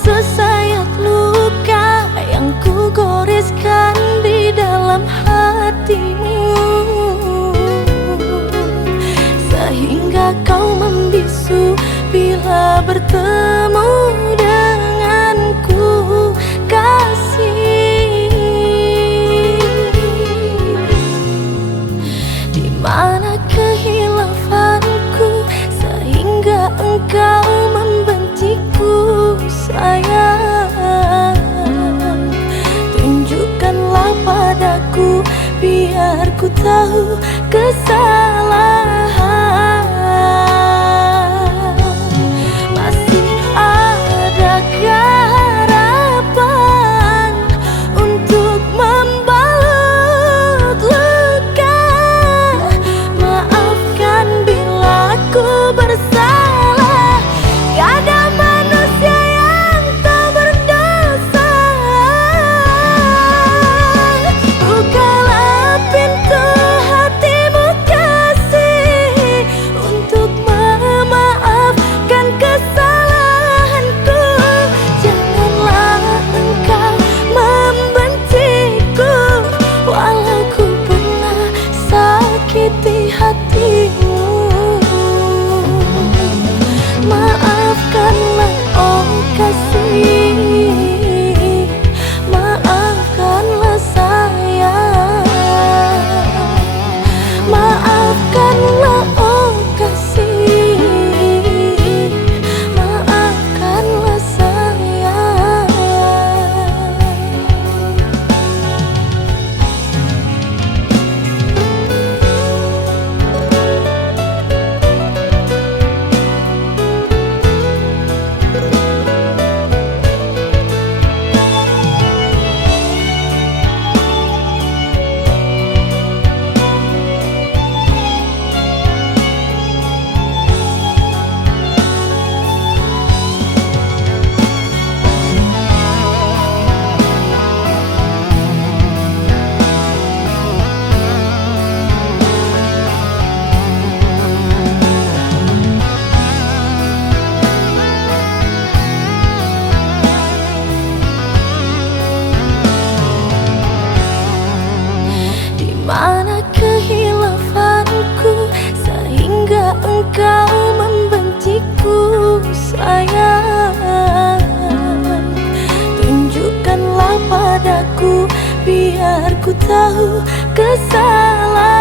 sesayat luka yang ku goreskan di dalam hatimu, sehingga kau membisu bila bertemu denganku, kasih. Di mana kehilafanku sehingga engkau membenciku, sayang? Tunjukkanlah padaku biar ku tahu kesalahan. Masih adakah harapan untuk membalut luka? Maafkan bila ku bersalah, ada manusia yang tak berdosa. Bukalah pintu hatimu, kasih, untuk memaafkan kesalahanku. Janganlah engkau membenciku, walau ku pernah sakiti hatimu. Maafkanlah, oh kasih, maafkanlah sayang. Maafkanlah, oh kasih, maafkanlah sayang. Mana kehilafanku sehingga engkau membenciku, sayang? Tunjukkanlah padaku biar ku tahu kesalahan.